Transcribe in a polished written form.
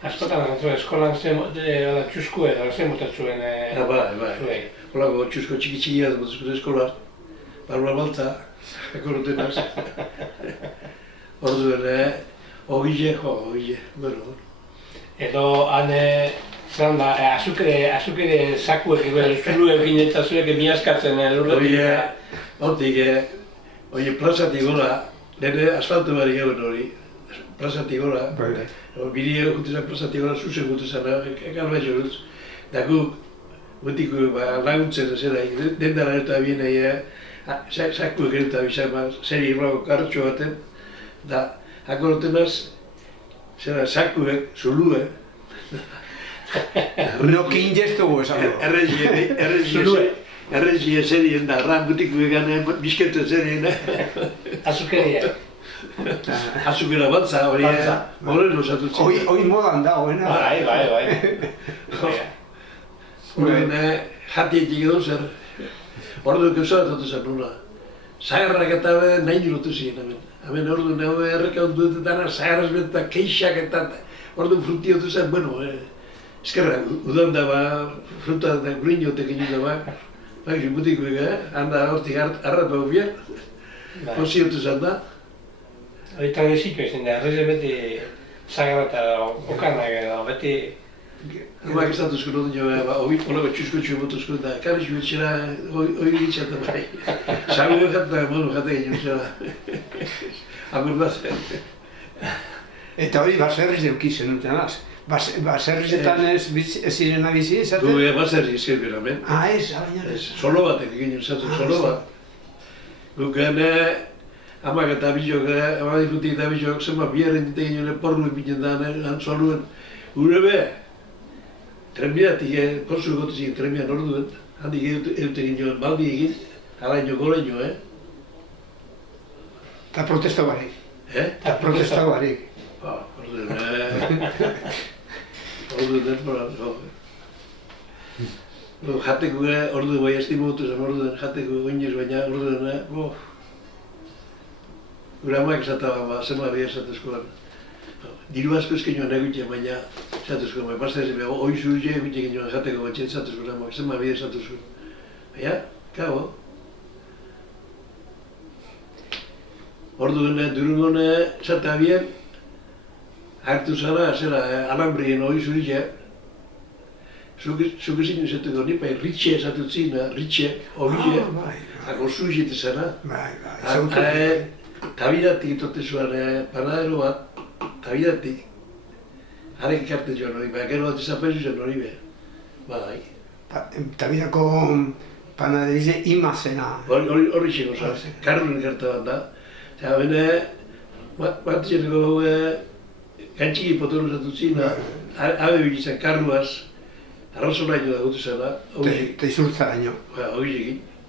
Askotan, eskolan txuskue edo zen motatzuen zuei. Holako txusko txiki-txikia motatzuen eskola. Barula baltza, akorotenaz. Orduen, ogile, bueno. Edo han, zelan da, azukere zakuek, zuluekin eta zuek miaskatzen lurretik. Hortik, plazatik gola, nire asfaltu bari gauen hori. Plazatik gola, biri egotezak plazatik gola zuzen gutezan, ekan bai joruz. Da guk, gutiko laguntzen zera, dendara eta bienei, zakuek eta bizar, zeri irlago kartxo baten, da, akorotenaz, zera, zakuek, zulue. Nokin gestugu esango. Errezie zerien da, ran gutiko egan, bizketu zerien. Azukeria. Azukera baltza, hori horren osatutzen. Hoi modan da, hoena. Bai. Horren jatietik edo zer. Orduak eusatatu zen nuna. Zagarrak eta nahi nirotu ziren hemen. Hemen orduan errekauntu dut dana zagarraz eta keixak eta orduan frutiotu zen, bueno, eskerra, udan daba, fruta eta gurinotek egin daba. Baina butiko handa hortik harrapa hubian, poziotu zen da. Hori tradiziko izan da, erreze beti zagarra eta okanak edo, beti... Emak estatuzko nodun jo, olako txuskotxu emotuzko eta karri betxera hori gitzaten bai. Sago jata, mono jata egin zela. Agur bat. Eta hori baserriz eukizen duten az. Baserrizetan ez ziren abizi ezaten? Du baserri ezker beramen. Ez, baina ez. Solo batek egin zatu, solo bat. Guken amak eta bizok, amadikutik eta bizok, zema biaren dite ginen porru epinen da, soluen. Gure be, trenbiatik, konsu egotu ziren trenbian orduen, handik eute ginen baldi egin, alaino goleino, Eta protesta barik. Eta protesta barik. Orduen denbora, jateko orduen bai estimotu zen orduen jateko oinez, baina orduen, gure amak esataba, zema bia esatezkoan. Diru asko eskenioan egutzen, baina esatezkoan, baina pastez, oizu uze egutzen genioan jateko batxet esatezkoan amak, zema bia esatezkoan. Baina, kabo. Orduen durungon esata bien, hartu zara, zera, alambrien oizu uze, zuk ezin esateko nipai ritxe esatutzina, ritxe, obile, ako zuizete zara. Tabidatik itote zuen panadero bat, tabidatik, harek ikarte joan hori, baina gero bat izapezu zen hori be. Bai. Tabidako panaderize imazena. Horri txeko zaz, karrun ikarte bat da. Eta bene, bat txeko gantxiki potoru zatutzina, habe bilizan karruaz, arrazonaino da gutu zela. Eta izurtzaraino. Hori egin.